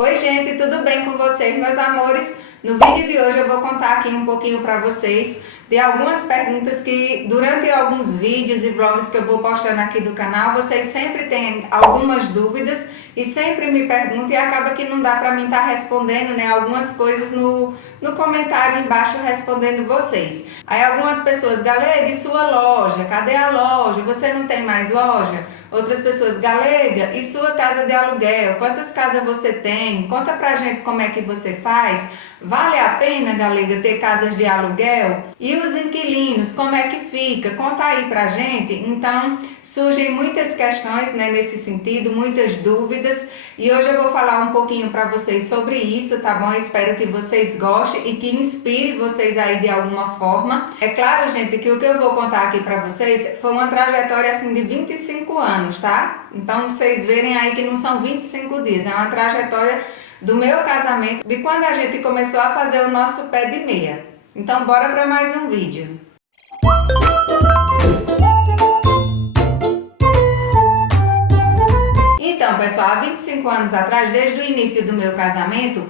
Oi gente, tudo bem com vocês, meus amores? No vídeo de hoje eu vou contar aqui um pouquinho para vocês de algumas perguntas que durante alguns vídeos e vlogs que eu vou postando aqui do canal, vocês sempre têm algumas dúvidas e sempre me perguntam e acaba que não dá para mim estar respondendo, né, algumas coisas no comentário embaixo respondendo vocês. Aí algumas pessoas, Galega, e sua loja? Cadê a loja? Você não tem mais loja? Outras pessoas, Galega, e sua casa de aluguel? Quantas casas você tem? Conta pra gente como é que você faz. Vale a pena, Galega, ter casas de aluguel? E os inquilinos, como é que fica? Conta aí pra gente. Então, surgem muitas questões, né, nesse sentido, muitas dúvidas. E hoje eu vou falar um pouquinho para vocês sobre isso, tá bom? Espero que vocês gostem e que inspire vocês aí de alguma forma. É claro, gente, que o que eu vou contar aqui para vocês foi uma trajetória assim de 25 anos, tá? Então, vocês verem aí que não são 25 dias, é uma trajetória do meu casamento, de quando a gente começou a fazer o nosso pé de meia. Então, bora para mais um vídeo. Então, pessoal, há 25 anos atrás, desde o início do meu casamento,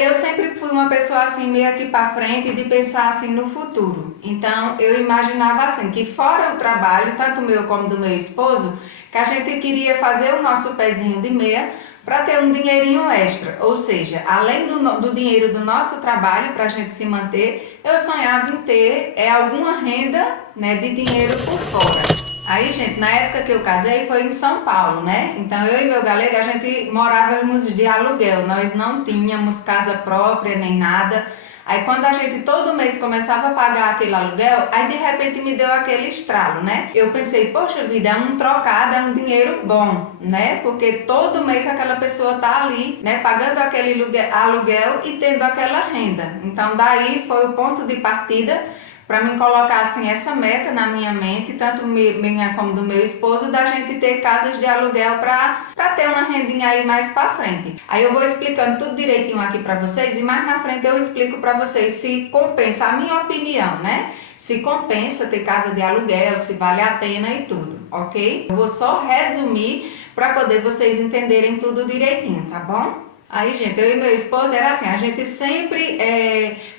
eu sempre fui uma pessoa assim, meio aqui para frente, de pensar assim no futuro. Então, eu imaginava assim, que fora o trabalho, tanto meu como do meu esposo, que a gente queria fazer o nosso pezinho de meia para ter um dinheirinho extra. Ou seja, além do dinheiro do nosso trabalho, para a gente se manter, eu sonhava em ter alguma renda, né, de dinheiro por fora. Aí, gente, na época que eu casei foi em São Paulo, né? Então eu e meu galega, a gente morávamos de aluguel, nós não tínhamos casa própria nem nada. Aí quando a gente todo mês começava a pagar aquele aluguel, aí de repente me deu aquele estralo, né? Eu pensei, poxa vida, é um trocado, é um dinheiro bom, né? Porque todo mês aquela pessoa tá ali, né, pagando aquele aluguel e tendo aquela renda. Então daí foi o ponto de partida para mim colocar assim essa meta na minha mente, tanto minha como do meu esposo, da gente ter casas de aluguel para ter uma rendinha aí mais para frente. Aí eu vou explicando tudo direitinho aqui para vocês e mais na frente eu explico para vocês se compensa, a minha opinião, né? Se compensa ter casa de aluguel, se vale a pena e tudo, ok? Eu vou só resumir para poder vocês entenderem tudo direitinho, tá bom? Aí, gente, eu e meu esposo era assim, a gente sempre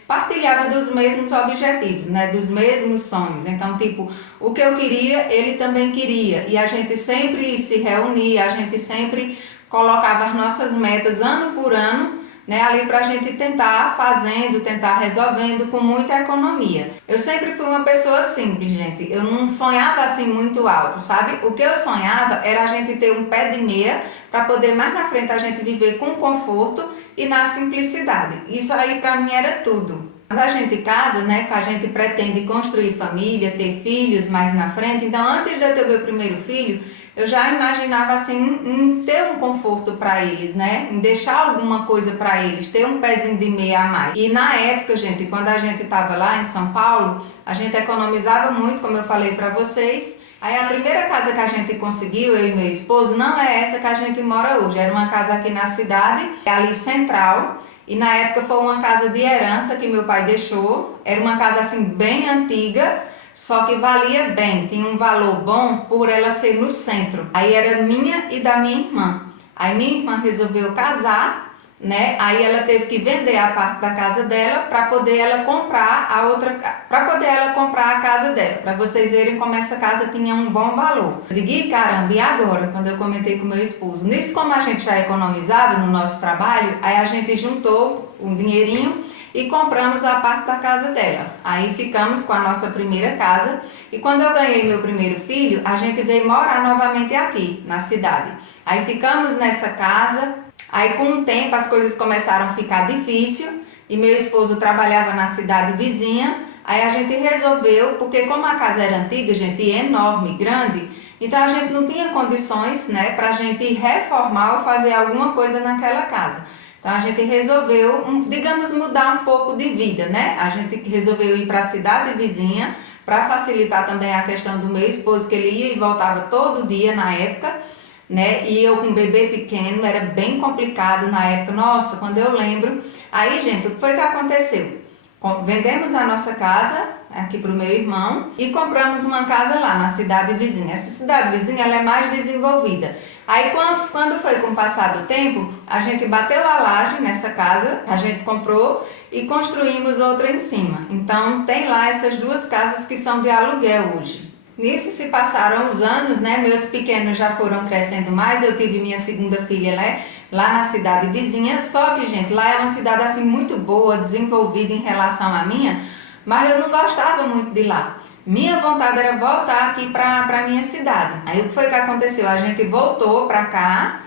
partilhava dos mesmos objetivos, né, dos mesmos sonhos. Então, tipo, o que eu queria, ele também queria. E a gente sempre se reunia, a gente sempre colocava as nossas metas ano por ano, né, ali pra gente tentar fazendo, tentar resolvendo com muita economia. Eu sempre fui uma pessoa simples, gente. Eu não sonhava assim muito alto, sabe? O que eu sonhava era a gente ter um pé de meia para poder mais na frente a gente viver com conforto e na simplicidade. Isso aí pra mim era tudo. Quando a gente casa, né, que a gente pretende construir família, ter filhos mais na frente, então antes de eu ter meu primeiro filho, eu já imaginava assim em ter um conforto para eles, né? Em deixar alguma coisa para eles, ter um pezinho de meia a mais. E na época, gente, quando a gente estava lá em São Paulo, a gente economizava muito, como eu falei para vocês. Aí a primeira casa que a gente conseguiu, eu e meu esposo, não é essa que a gente mora hoje. Era uma casa aqui na cidade, ali central. E na época foi uma casa de herança que meu pai deixou. Era uma casa assim bem antiga, só que valia bem, tinha um valor bom por ela ser no centro. Aí era minha e da minha irmã. Aí minha irmã resolveu casar, né? Aí ela teve que vender a parte da casa dela para poder ela comprar a outra, para poder ela comprar a casa dela, para vocês verem como essa casa tinha um bom valor. Eu digo, caramba, e agora? Quando eu comentei com meu esposo, nisso como a gente já economizava no nosso trabalho, aí a gente juntou um dinheirinho e compramos a parte da casa dela. Aí ficamos com a nossa primeira casa. E quando eu ganhei meu primeiro filho, a gente veio morar novamente aqui, na cidade. Aí ficamos nessa casa. Aí com o tempo as coisas começaram a ficar difícil. E meu esposo trabalhava na cidade vizinha. Aí a gente resolveu, porque como a casa era antiga, gente, enorme, grande, então a gente não tinha condições, né, pra gente reformar ou fazer alguma coisa naquela casa. Então a gente resolveu, digamos, mudar um pouco de vida, né? A gente resolveu ir para a cidade vizinha para facilitar também a questão do meu esposo, que ele ia e voltava todo dia na época, né? E eu com um bebê pequeno, era bem complicado na época. Nossa, quando eu lembro. Aí, gente, o que foi que aconteceu? Vendemos a nossa casa aqui para o meu irmão e compramos uma casa lá na cidade vizinha. Essa cidade vizinha ela é mais desenvolvida. Aí quando foi com o passar do tempo, a gente bateu a laje nessa casa, a gente comprou e construímos outra em cima. Então tem lá essas duas casas que são de aluguel hoje. Nisso se passaram os anos, né? Meus pequenos já foram crescendo mais, eu tive minha segunda filha, né? Lá na cidade vizinha, só que, gente, lá é uma cidade assim muito boa, desenvolvida em relação à minha, mas eu não gostava muito de lá. Minha vontade era voltar aqui para minha cidade. Aí o que foi que aconteceu? A gente voltou para cá,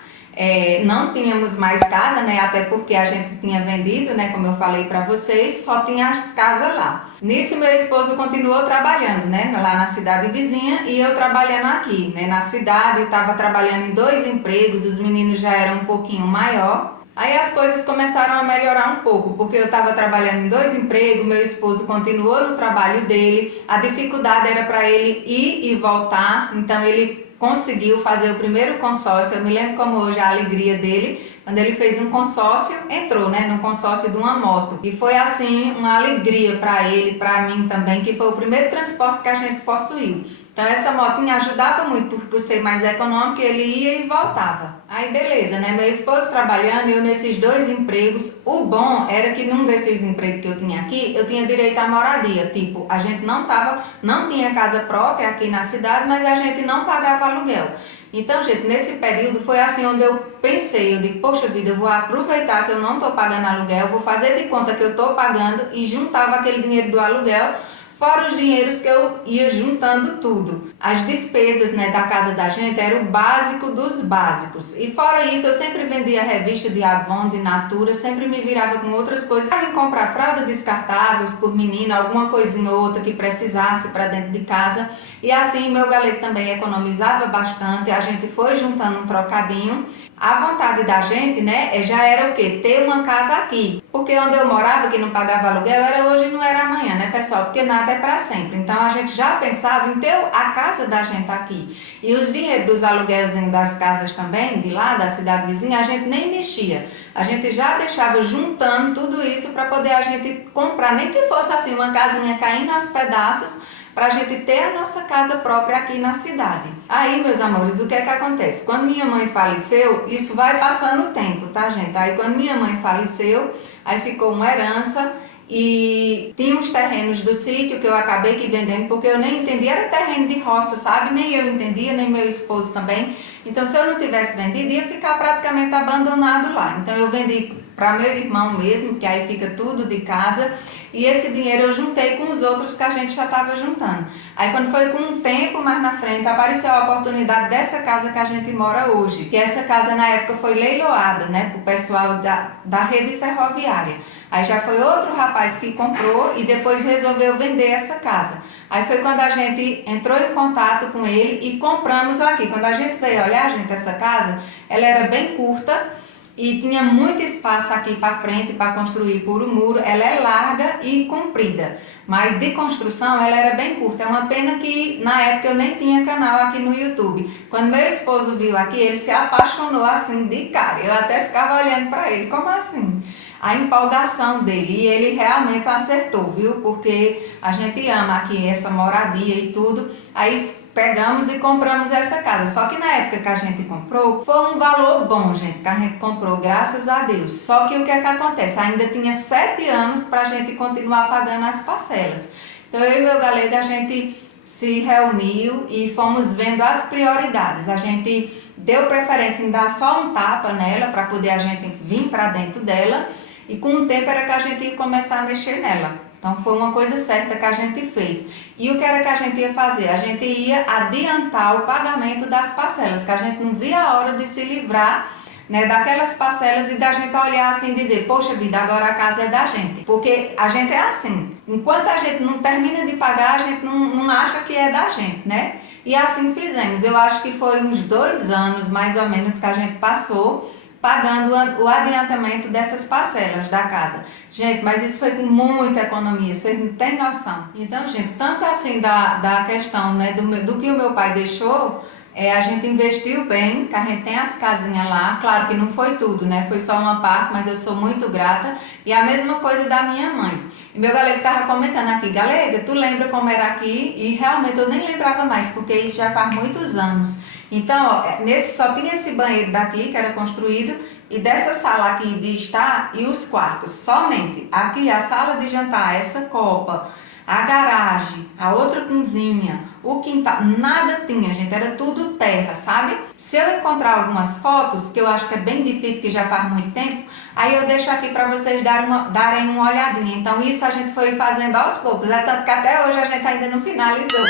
não tínhamos mais casa, né? Até porque a gente tinha vendido, né? Como eu falei para vocês, só tinha as casas lá. Nisso meu esposo continuou trabalhando, né? Lá na cidade vizinha e eu trabalhando aqui, né? Na cidade, estava trabalhando em 2 empregos, os meninos já eram um pouquinho maior. Aí as coisas começaram a melhorar um pouco, porque eu estava trabalhando em 2 empregos, meu esposo continuou no trabalho dele, a dificuldade era para ele ir e voltar, então ele conseguiu fazer o primeiro consórcio. Eu me lembro como hoje a alegria dele, quando ele fez um consórcio, entrou, né, no consórcio de uma moto. E foi assim uma alegria para ele, para mim também, que foi o primeiro transporte que a gente possuiu. Então essa motinha ajudava muito por ser mais econômico, ele ia e voltava. Aí beleza, né? Meu esposo trabalhando, eu nesses 2 empregos. O bom era que num desses empregos que eu tinha aqui, eu tinha direito à moradia. Tipo, a gente não tinha casa própria aqui na cidade, mas a gente não pagava aluguel. Então, gente, nesse período foi assim onde eu pensei, eu digo, poxa vida, eu vou aproveitar que eu não estou pagando aluguel, vou fazer de conta que eu estou pagando e juntava aquele dinheiro do aluguel, fora os dinheiros que eu ia juntando tudo. As despesas, né, da casa da gente era o básico dos básicos. E fora isso, eu sempre vendia revista de Avon, de Natura, sempre me virava com outras coisas. Em comprar fralda descartáveis por menina, alguma coisinha ou outra que precisasse para dentro de casa. E assim, meu galego também economizava bastante, a gente foi juntando um trocadinho. A vontade da gente, né, já era o quê? Ter uma casa aqui. Porque onde eu morava, que não pagava aluguel, era hoje, não era amanhã, né, pessoal? Porque nada é para sempre. Então a gente já pensava em ter a casa da gente aqui. E os dinheiros dos aluguéis das casas também, de lá, da cidade vizinha, a gente nem mexia. A gente já deixava juntando tudo isso para poder a gente comprar, nem que fosse assim, uma casinha caindo aos pedaços, para a gente ter a nossa casa própria aqui na cidade. Aí, meus amores, o que é que acontece? Quando minha mãe faleceu, isso vai passando o tempo, tá, gente? Aí, quando minha mãe faleceu, aí ficou uma herança e tinha uns terrenos do sítio que eu acabei que vendendo, porque eu nem entendia, era terreno de roça, sabe? Nem eu entendia, nem meu esposo também. Então, se eu não tivesse vendido, ia ficar praticamente abandonado lá. Então, eu vendi para meu irmão mesmo, que aí fica tudo de casa. E esse dinheiro eu juntei com os outros que a gente já estava juntando. Aí quando foi com um tempo mais na frente, apareceu a oportunidade dessa casa que a gente mora hoje. Que essa casa na época foi leiloada, né, pro pessoal da rede ferroviária. Aí já foi outro rapaz que comprou e depois resolveu vender essa casa. Aí foi quando a gente entrou em contato com ele e compramos aqui. Quando a gente veio olhar, gente, essa casa, ela era bem curta e tinha muito espaço aqui para frente para construir por um muro. Ela é larga e comprida, mas de construção ela era bem curta. É uma pena que na época eu nem tinha canal aqui no YouTube. Quando meu esposo viu aqui, ele se apaixonou assim de cara. Eu até ficava olhando para ele, como assim? A empolgação dele, e ele realmente acertou, viu? Porque a gente ama aqui essa moradia e tudo. Aí pegamos e compramos essa casa. Só que na época que a gente comprou, foi um valor bom, gente, que a gente comprou, graças a Deus. Só que o que é que acontece? Ainda tinha 7 anos para a gente continuar pagando as parcelas. Então eu e meu galego, a gente se reuniu e fomos vendo as prioridades. A gente deu preferência em dar só um tapa nela para poder a gente vir para dentro dela. E com o tempo era que a gente ia começar a mexer nela. Então foi uma coisa certa que a gente fez. E o que era que a gente ia fazer? A gente ia adiantar o pagamento das parcelas, que a gente não via a hora de se livrar, né, daquelas parcelas e da gente olhar assim e dizer, poxa vida, agora a casa é da gente. Porque a gente é assim, enquanto a gente não termina de pagar, a gente não acha que é da gente, né? E assim fizemos. Eu acho que foi uns 2 anos, mais ou menos, que a gente passou pagando o adiantamento dessas parcelas da casa. Gente, mas isso foi com muita economia, vocês não têm noção. Então, gente, tanto assim da questão, né, do que o meu pai deixou, a gente investiu bem, que a gente tem as casinhas lá. Claro que não foi tudo, né? Foi só uma parte, mas eu sou muito grata. E a mesma coisa da minha mãe. E meu galego estava comentando aqui, Galega, tu lembra como era aqui? E realmente eu nem lembrava mais, porque isso já faz muitos anos. Então, ó, nesse só tinha esse banheiro daqui que era construído e dessa sala aqui de estar e os quartos, somente aqui a sala de jantar, essa copa, a garagem, a outra cozinha, o quintal, nada tinha, gente, era tudo terra, sabe? Se eu encontrar algumas fotos, que eu acho que é bem difícil, que já faz muito tempo, aí eu deixo aqui para vocês darem uma olhadinha. Então isso a gente foi fazendo aos poucos, é tanto que até hoje a gente ainda não finalizou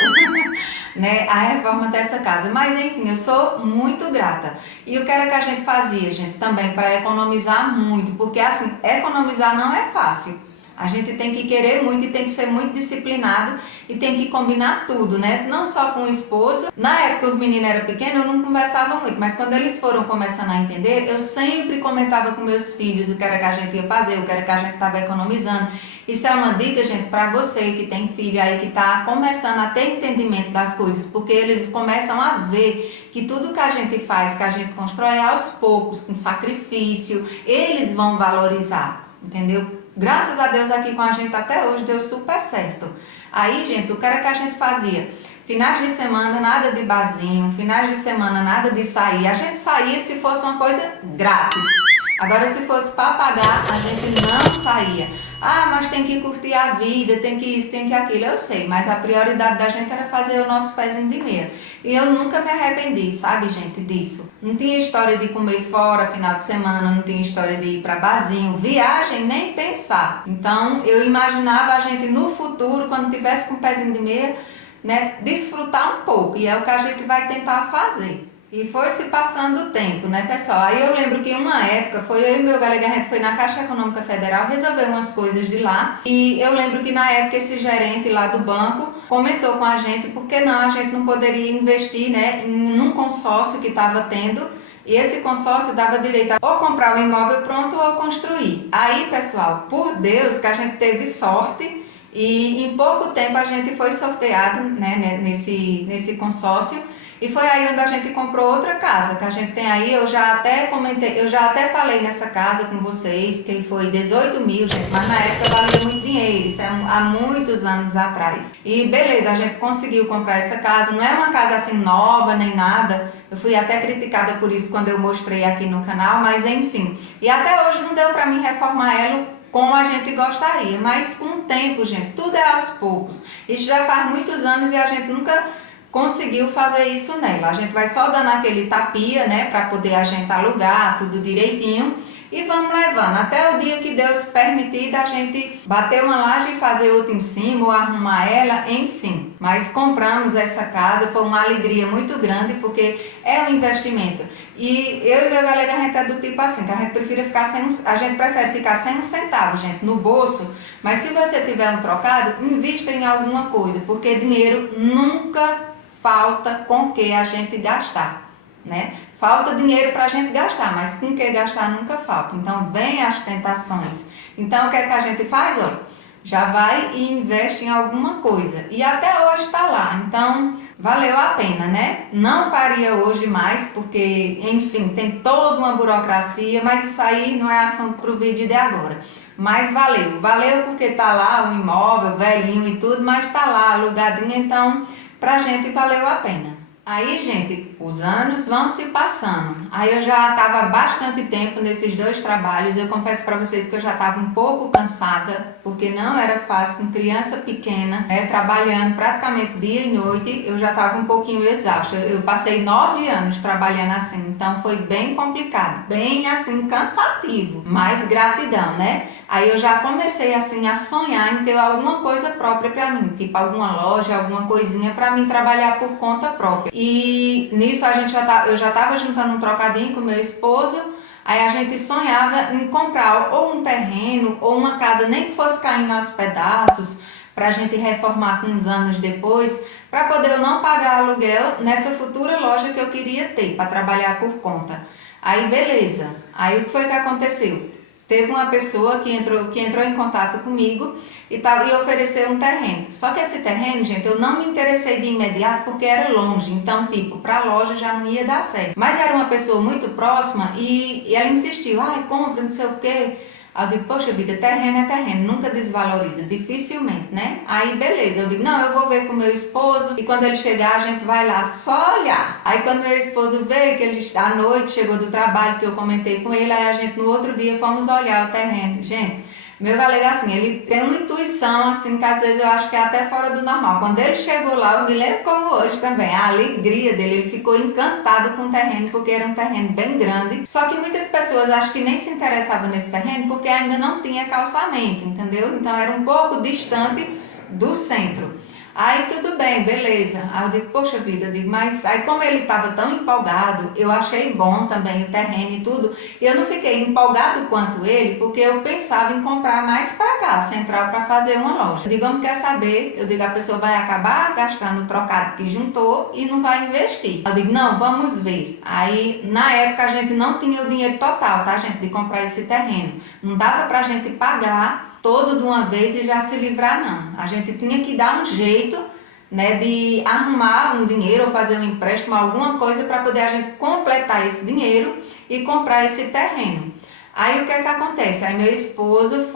né, a reforma dessa casa. Mas enfim, eu sou muito grata. E o que era que a gente fazia, gente, também para economizar muito, porque assim, economizar não é fácil. A gente tem que querer muito e tem que ser muito disciplinado e tem que combinar tudo, né? Não só com o esposo. Na época os meninos eram pequenos, eu não conversava muito, mas quando eles foram começando a entender, eu sempre comentava com meus filhos o que era que a gente ia fazer, o que era que a gente estava economizando. Isso é uma dica, gente, para você que tem filho aí, que está começando a ter entendimento das coisas, porque eles começam a ver que tudo que a gente faz, que a gente constrói aos poucos, com sacrifício, eles vão valorizar, entendeu? Graças a Deus aqui com a gente até hoje deu super certo. Aí, gente, o que era que a gente fazia? Finais de semana, nada de barzinho, finais de semana, nada de sair. A gente saía se fosse uma coisa grátis. Agora, se fosse para pagar, a gente não saía. Ah, mas tem que curtir a vida, tem que isso, tem que aquilo. Eu sei, mas a prioridade da gente era fazer o nosso pezinho de meia. E eu nunca me arrependi, sabe, gente, disso. Não tinha história de comer fora final de semana, não tinha história de ir para barzinho, viagem, nem pensar. Então, eu imaginava a gente no futuro, quando tivesse com o pezinho de meia, né, desfrutar um pouco. E é o que a gente vai tentar fazer. E foi se passando o tempo, né, pessoal? Aí eu lembro que uma época, foi eu e meu colega, a gente foi na Caixa Econômica Federal resolver umas coisas de lá. E eu lembro que na época esse gerente lá do banco comentou com a gente por que não, a gente não poderia investir, né, num consórcio que estava tendo. E esse consórcio dava direito a ou comprar o imóvel pronto ou construir. Aí, pessoal, por Deus que a gente teve sorte e em pouco tempo a gente foi sorteado, né, nesse consórcio. E foi aí onde a gente comprou outra casa, que a gente tem aí, eu já até comentei, eu já até falei nessa casa com vocês, que foi 18 mil, gente, mas na época valia muito dinheiro, isso é há muitos anos atrás. E beleza, a gente conseguiu comprar essa casa, não é uma casa assim nova nem nada, eu fui até criticada por isso quando eu mostrei aqui no canal, mas enfim. E até hoje não deu pra mim reformar ela como a gente gostaria, mas com o tempo, gente, tudo é aos poucos. Isso já faz muitos anos e a gente nunca conseguiu fazer isso nela. A gente vai só dando aquele tapia, né, para poder a gente alugar tudo direitinho e vamos levando até o dia que Deus permitir da gente bater uma laje e fazer outra em cima ou arrumar ela, enfim. Mas compramos essa casa, foi uma alegria muito grande porque é um investimento. E eu e meu colega, a gente é do tipo assim, que a gente prefere ficar sem um centavo, gente, no bolso. Mas se você tiver um trocado, invista em alguma coisa, porque dinheiro nunca falta com que a gente gastar, né? Falta dinheiro para a gente gastar, mas com que gastar nunca falta. Então, vem as tentações. Então, o que é que a gente faz? Ó, já vai e investe em alguma coisa. E até hoje está lá. Então, valeu a pena, né? Não faria hoje mais, porque, enfim, tem toda uma burocracia, mas isso aí não é assunto para o vídeo de agora. Mas valeu. Valeu porque tá lá o imóvel, velhinho e tudo, mas tá lá alugadinho, então pra gente valeu a pena. Aí, gente, os anos vão se passando. Aí eu já estava há bastante tempo nesses dois trabalhos. Eu confesso para vocês que eu já estava um pouco cansada, porque não era fácil com criança pequena, né, trabalhando praticamente dia e noite. Eu já estava um pouquinho exausta. Eu passei 9 anos trabalhando assim, então foi bem complicado, bem assim cansativo, mas gratidão, né? Aí eu já comecei assim a sonhar em ter alguma coisa própria para mim, tipo alguma loja, alguma coisinha para mim trabalhar por conta própria. E nisso eu já estava juntando um trocadinho com meu esposo, aí a gente sonhava em comprar ou um terreno ou uma casa, nem que fosse caindo aos pedaços, para a gente reformar com uns anos depois, para poder eu não pagar aluguel nessa futura loja que eu queria ter, para trabalhar por conta. Aí beleza, aí o que foi que aconteceu? Teve uma pessoa que entrou em contato comigo e ofereceu um terreno. Só que esse terreno, gente, eu não me interessei de imediato porque era longe. Então, tipo, para a loja já não ia dar certo. Mas era uma pessoa muito próxima e ela insistiu. Ai, compra, não sei o quê. Aí eu digo, poxa vida, terreno é terreno, nunca desvaloriza, dificilmente, né? Aí beleza, eu digo, não, eu vou ver com meu esposo e quando ele chegar a gente vai lá só olhar. Aí quando meu esposo veio, que ele à noite chegou do trabalho, que eu comentei com ele, aí a gente no outro dia fomos olhar o terreno. Gente, meu galego assim, ele tem uma intuição assim que às vezes eu acho que é até fora do normal. Quando ele chegou lá, eu me lembro como hoje também, a alegria dele, ele ficou encantado com o terreno porque era um terreno bem grande. Só que muitas pessoas acho que nem se interessavam nesse terreno porque ainda não tinha calçamento, entendeu? Então era um pouco distante do centro. Aí tudo bem, beleza. Aí eu digo, poxa vida, eu digo, mas aí como ele estava tão empolgado, eu achei bom também o terreno e tudo. E eu não fiquei empolgado quanto ele, porque eu pensava em comprar mais para cá, central, para fazer uma loja. Eu digo, não quer saber, eu digo, a pessoa vai acabar gastando o trocado que juntou e não vai investir. Eu digo, não, vamos ver. Aí na época a gente não tinha o dinheiro total, tá, gente, de comprar esse terreno. Não dava pra gente pagar todo de uma vez e já se livrar, não. A gente tinha que dar um jeito, né, de arrumar um dinheiro ou fazer um empréstimo, alguma coisa para poder a gente completar esse dinheiro e comprar esse terreno. Aí o que é que acontece? Aí meu esposo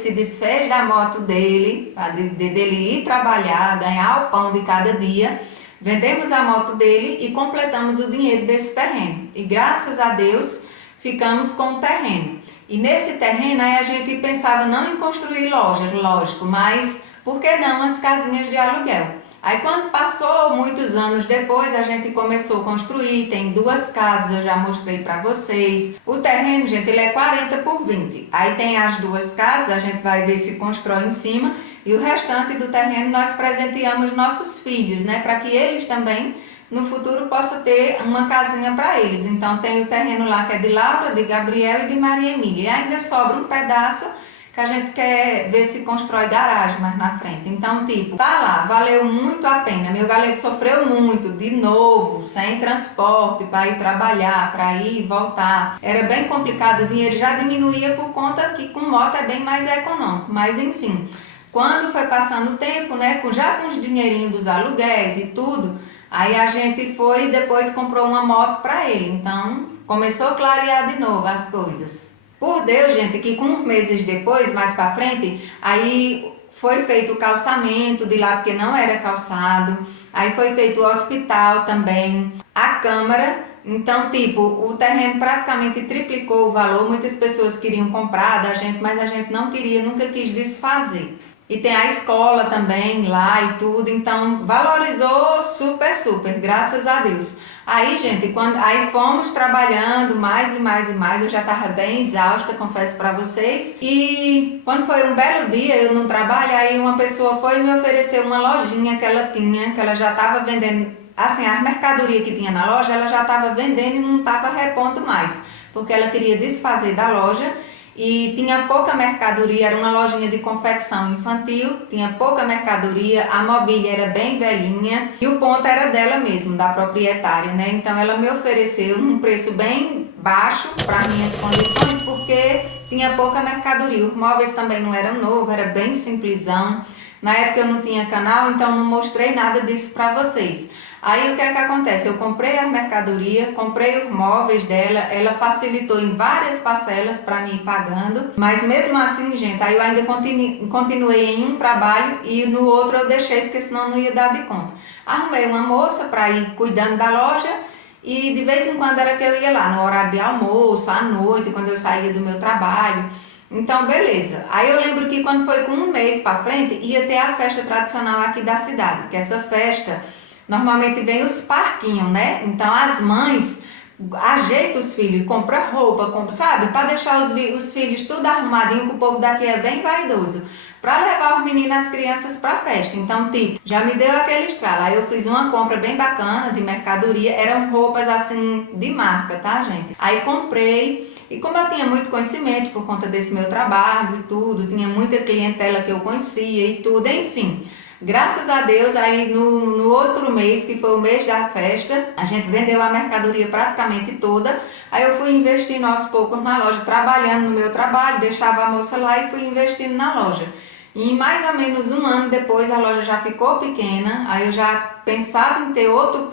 se desfez da moto dele, dele ir trabalhar, ganhar o pão de cada dia, vendemos a moto dele e completamos o dinheiro desse terreno. E graças a Deus ficamos com o terreno. E nesse terreno aí a gente pensava não em construir lojas, lógico, mas por que não as casinhas de aluguel? Aí quando passou muitos anos depois, a gente começou a construir, tem 2 casas, eu já mostrei para vocês. O terreno, gente, ele é 40 por 20. Aí tem as 2 casas, a gente vai ver se constrói em cima. E o restante do terreno nós presenteamos nossos filhos, né? Para que eles também no futuro possa ter uma casinha para eles. Então tem o terreno lá que é de Laura, de Gabriel e de Maria Emília. E ainda sobra um pedaço que a gente quer ver se constrói garagem mais na frente. Então, tipo, tá lá, valeu muito a pena. Meu galego sofreu muito, de novo, sem transporte, para ir trabalhar, para ir e voltar. Era bem complicado, o dinheiro já diminuía por conta que com moto é bem mais econômico. Mas enfim, quando foi passando o tempo, né, já com os dinheirinhos dos aluguéis e tudo, aí a gente foi e depois comprou uma moto para ele. Então, começou a clarear de novo as coisas. Por Deus, gente, que com meses depois, mais para frente, aí foi feito o calçamento de lá, porque não era calçado. Aí foi feito o hospital também, a câmara. Então, tipo, o terreno praticamente triplicou o valor. Muitas pessoas queriam comprar da gente, mas a gente não queria, nunca quis desfazer. E tem a escola também lá e tudo, então valorizou super, graças a Deus. Aí, gente, aí fomos trabalhando mais e mais e mais, eu já estava bem exausta, confesso para vocês. E quando foi um belo dia, eu no trabalho, aí uma pessoa foi e me ofereceu uma lojinha que ela tinha, que ela já estava vendendo, assim, as mercadorias que tinha na loja, ela já estava vendendo e não estava repondo mais, porque ela queria desfazer da loja. E tinha pouca mercadoria, era uma lojinha de confecção infantil, tinha pouca mercadoria, a mobília era bem velhinha e o ponto era dela mesmo, da proprietária, né? Então ela me ofereceu um preço bem baixo para minhas condições, porque tinha pouca mercadoria. Os móveis também não eram novos, era bem simplesão. Na época eu não tinha canal, então não mostrei nada disso para vocês. Aí o que é que acontece? Eu comprei a mercadoria, comprei os móveis dela, ela facilitou em várias parcelas para mim ir pagando, mas mesmo assim, gente, aí eu ainda continuei em um trabalho e no outro eu deixei, porque senão não ia dar de conta. Arrumei uma moça para ir cuidando da loja e de vez em quando era que eu ia lá, no horário de almoço, à noite, quando eu saía do meu trabalho. Então, beleza. Aí eu lembro que quando foi com um mês para frente, ia ter a festa tradicional aqui da cidade, que essa festa normalmente vem os parquinhos, né? Então as mães ajeitam os filhos, compram roupa, sabe? Para deixar os filhos tudo arrumadinho, que o povo daqui é bem vaidoso. Para levar os meninos, as crianças para a festa. Então, tipo, já me deu aquele estralo. Aí eu fiz uma compra bem bacana de mercadoria. Eram roupas assim de marca, tá, gente? Aí comprei. E como eu tinha muito conhecimento por conta desse meu trabalho e tudo, tinha muita clientela que eu conhecia e tudo, enfim. Graças a Deus, aí no outro mês, que foi o mês da festa, a gente vendeu a mercadoria praticamente toda. Aí eu fui investindo aos poucos na loja, trabalhando no meu trabalho, deixava a moça lá e fui investindo na loja. E mais ou menos um ano depois a loja já ficou pequena, aí eu já pensava em ter outro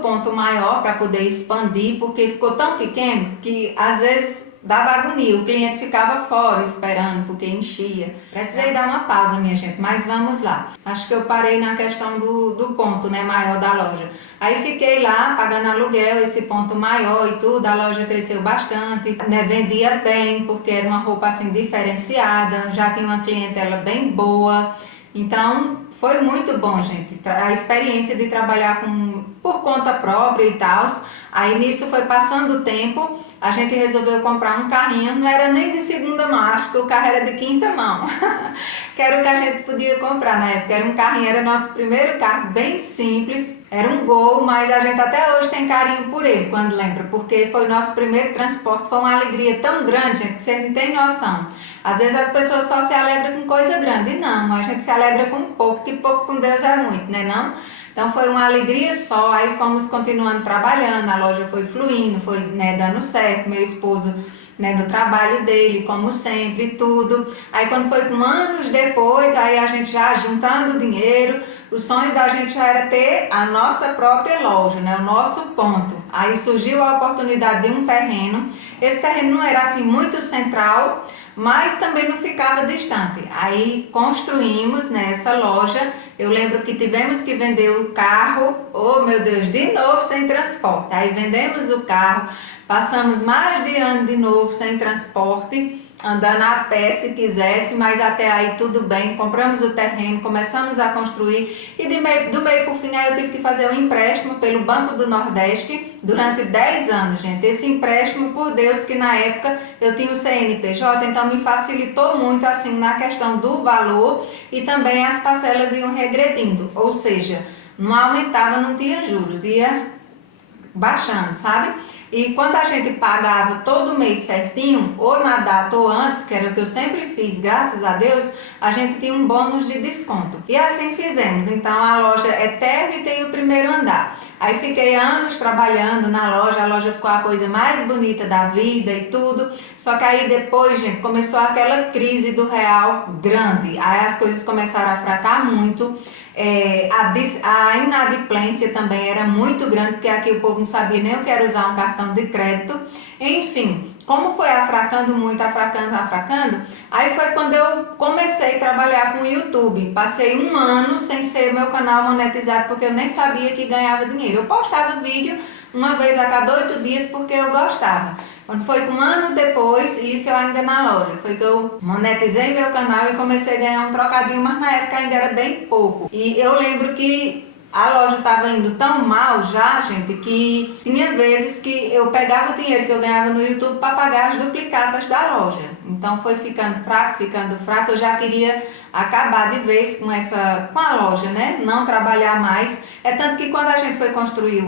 ponto maior para poder expandir, porque ficou tão pequeno que às vezes dava agonia, o cliente ficava fora esperando porque enchia. Precisei dar uma pausa, minha gente, mas vamos lá. Acho que eu parei na questão do ponto, né, maior da loja. Aí fiquei lá pagando aluguel, esse ponto maior e tudo, a loja cresceu bastante, né, vendia bem porque era uma roupa assim diferenciada, já tinha uma clientela bem boa. Então foi muito bom, gente, a experiência de trabalhar por conta própria e tal. Aí nisso foi passando o tempo, a gente resolveu comprar um carrinho, não era nem de segunda mão, acho que o carro era de quinta mão, que era o que a gente podia comprar na época. Era um carrinho, era nosso primeiro carro, bem simples, era um Gol, mas a gente até hoje tem carinho por ele, quando lembra, porque foi o nosso primeiro transporte, foi uma alegria tão grande, gente, que você não tem noção. Às vezes as pessoas só se alegram com coisa grande, e não, a gente se alegra com pouco, que pouco com Deus é muito, né não? Então foi uma alegria só, aí fomos continuando trabalhando, a loja foi fluindo, foi, né, dando certo, meu esposo, né, no trabalho dele, como sempre, tudo. Aí quando foi com anos depois, aí a gente já juntando dinheiro, o sonho da gente já era ter a nossa própria loja, né, o nosso ponto. Aí surgiu a oportunidade de um terreno, esse terreno não era assim muito central, mas também não ficava distante. Aí construímos nessa loja. Eu lembro que tivemos que vender o carro, oh meu Deus, de novo sem transporte. Aí vendemos o carro, passamos mais de ano de novo sem transporte, andando a pé se quisesse, mas até aí tudo bem, compramos o terreno, começamos a construir e do meio por fim aí eu tive que fazer um empréstimo pelo Banco do Nordeste durante 10 anos, gente. Esse empréstimo, por Deus, que na época eu tinha o CNPJ, então me facilitou muito assim na questão do valor e também as parcelas iam regredindo, ou seja, não aumentava, não tinha juros, ia baixando, sabe? E quando a gente pagava todo mês certinho, ou na data ou antes, que era o que eu sempre fiz, graças a Deus, a gente tinha um bônus de desconto. E assim fizemos. Então a loja é térrea e tem o primeiro andar. Aí fiquei anos trabalhando na loja, a loja ficou a coisa mais bonita da vida e tudo. Só que aí depois, gente, começou aquela crise do real grande. Aí as coisas começaram a fracar muito. A inadimplência também era muito grande, porque aqui o povo não sabia nem o que era usar um cartão de crédito. Enfim, como foi afracando muito, afracando, aí foi quando eu comecei a trabalhar com o YouTube. Passei um ano sem ser meu canal monetizado, porque eu nem sabia que ganhava dinheiro. Eu postava vídeo uma vez a cada 8 dias porque eu gostava. Quando foi um ano depois, isso eu ainda na loja, foi que eu monetizei meu canal e comecei a ganhar um trocadinho, mas na época ainda era bem pouco. E eu lembro que a loja estava indo tão mal já, gente, que tinha vezes que eu pegava o dinheiro que eu ganhava no YouTube para pagar as duplicatas da loja. Então foi ficando fraco, eu já queria acabar de vez com a loja, né? Não trabalhar mais. É tanto que quando a gente foi construir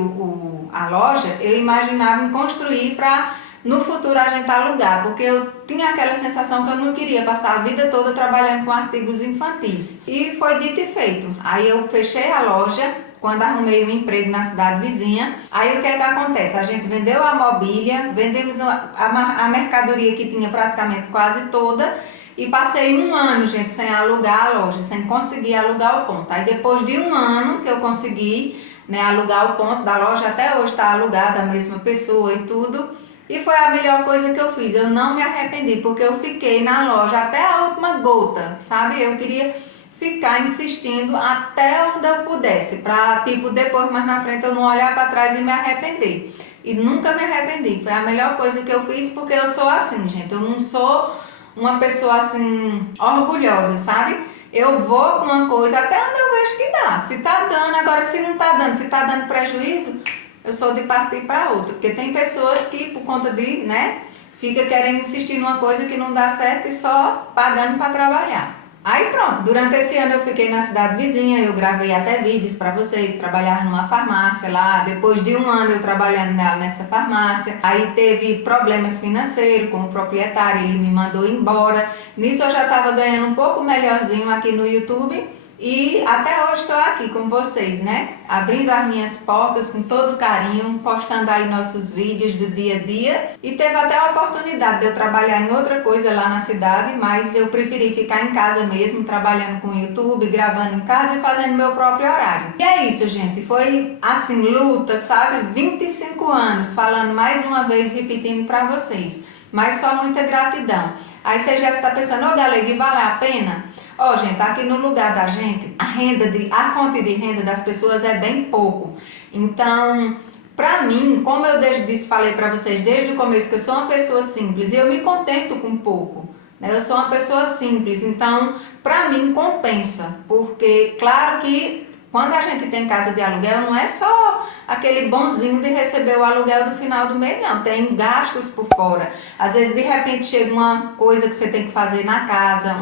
a loja, eu imaginava em construir para no futuro a gente alugar, porque eu tinha aquela sensação que eu não queria passar a vida toda trabalhando com artigos infantis. E foi dito e feito. Aí eu fechei a loja quando arrumei um emprego na cidade vizinha. Aí o que é que acontece? A gente vendeu a mobília, vendemos a mercadoria que tinha praticamente quase toda e passei um ano, gente, sem alugar a loja, sem conseguir alugar o ponto. Aí depois de um ano que eu consegui, né, alugar o ponto da loja, até hoje está alugada a mesma pessoa e tudo. E foi a melhor coisa que eu fiz, eu não me arrependi, porque eu fiquei na loja até a última gota, sabe? Eu queria ficar insistindo até onde eu pudesse, pra, tipo, depois, mais na frente, eu não olhar para trás e me arrepender. E nunca me arrependi, foi a melhor coisa que eu fiz, porque eu sou assim, gente, eu não sou uma pessoa, assim, orgulhosa, sabe? Eu vou com uma coisa até onde eu vejo que dá, se tá dando, agora se não tá dando, se tá dando prejuízo, eu sou de partir para outra, porque tem pessoas que por conta de, né, fica querendo insistir numa coisa que não dá certo e só pagando para trabalhar. Aí pronto, durante esse ano eu fiquei na cidade vizinha, eu gravei até vídeos para vocês, trabalhar numa farmácia lá, depois de um ano eu trabalhando nessa farmácia, aí teve problemas financeiros com o proprietário, ele me mandou embora, nisso eu já estava ganhando um pouco melhorzinho aqui no YouTube, e até hoje estou aqui com vocês, né? Abrindo as minhas portas com todo carinho, postando aí nossos vídeos do dia a dia. E teve até a oportunidade de eu trabalhar em outra coisa lá na cidade, mas eu preferi ficar em casa mesmo, trabalhando com o YouTube, gravando em casa e fazendo meu próprio horário. E é isso, gente. Foi assim, luta, sabe? 25 anos, falando mais uma vez, repetindo para vocês. mas só muita gratidão. Aí você já está pensando, ô Galeide, vale a pena? Ó, gente, aqui no lugar da gente, a fonte de renda das pessoas é bem pouco. Então, pra mim, como eu falei pra vocês desde o começo, que eu sou uma pessoa simples e eu me contento com pouco, né? Eu sou uma pessoa simples, então, pra mim, compensa. Porque, claro que quando a gente tem casa de aluguel, não é só aquele bonzinho de receber o aluguel no final do mês, não. Tem gastos por fora. Às vezes, de repente, chega uma coisa que você tem que fazer na casa,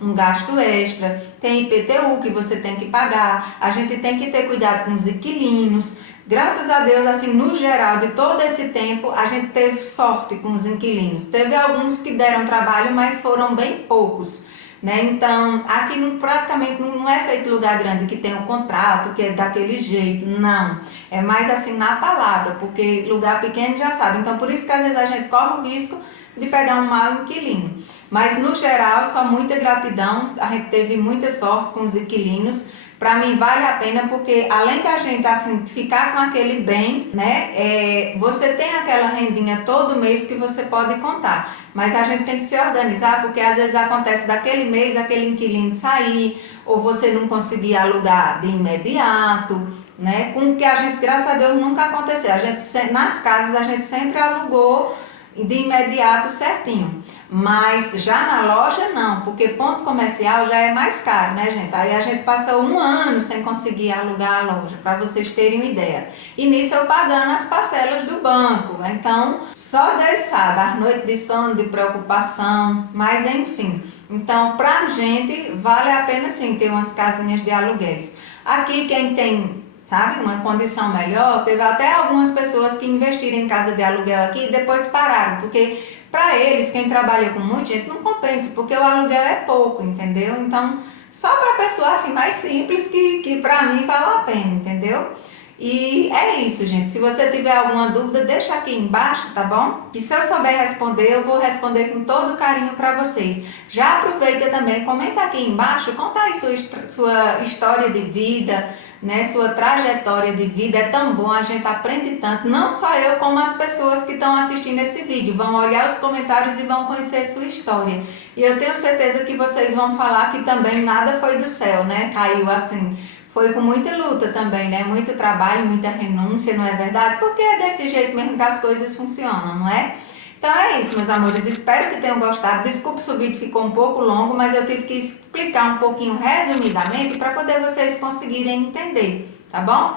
um gasto extra. Tem IPTU que você tem que pagar. A gente tem que ter cuidado com os inquilinos. Graças a Deus, assim, no geral, de todo esse tempo, a gente teve sorte com os inquilinos. Teve alguns que deram trabalho, mas foram bem poucos, né? Então, aqui praticamente não é feito lugar grande que tem um contrato, que é daquele jeito, não. É mais assim na palavra, porque lugar pequeno já sabe. Então, por isso que às vezes a gente corre o risco de pegar um mau inquilino. Mas, no geral, só muita gratidão, a gente teve muita sorte com os inquilinos. Para mim vale a pena porque além da gente assim ficar com aquele bem, né, você tem aquela rendinha todo mês que você pode contar. Mas a gente tem que se organizar porque às vezes acontece daquele mês aquele inquilino sair ou você não conseguir alugar de imediato, né? Com o que a gente, graças a Deus, nunca aconteceu. A gente nas casas a gente sempre alugou de imediato certinho. Mas já na loja não, porque ponto comercial já é mais caro, né, gente? Aí a gente passou um ano sem conseguir alugar a loja, para vocês terem uma ideia. E nisso eu pagando as parcelas do banco. Então, só Deus sabe, as noites de sono, de preocupação, mas enfim. Então, pra gente, vale a pena sim ter umas casinhas de aluguéis. Aqui quem tem, sabe, uma condição melhor, teve até algumas pessoas que investiram em casa de aluguel aqui e depois pararam, porque para eles, quem trabalha com muita gente, não compensa, porque o aluguel é pouco, entendeu? Então, só para pessoa assim mais simples que para mim vale a pena, entendeu? E é isso, gente. Se você tiver alguma dúvida, deixa aqui embaixo, tá bom? Que se eu souber responder, eu vou responder com todo carinho para vocês. Já aproveita também, comenta aqui embaixo, conta aí sua história de vida, né, sua trajetória de vida. É tão bom, a gente aprende tanto, não só eu, como as pessoas que estão assistindo esse vídeo, vão olhar os comentários e vão conhecer sua história. E eu tenho certeza que vocês vão falar que também nada foi do céu, né, caiu assim. Foi com muita luta também, né, muito trabalho, muita renúncia, não é verdade? Porque é desse jeito mesmo que as coisas funcionam, não é? Então é isso, meus amores, espero que tenham gostado. Desculpe se o vídeo ficou um pouco longo, mas eu tive que explicar um pouquinho resumidamente para poder vocês conseguirem entender, tá bom?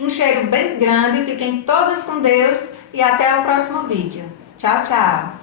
Um cheiro bem grande, fiquem todas com Deus e até o próximo vídeo. Tchau, tchau!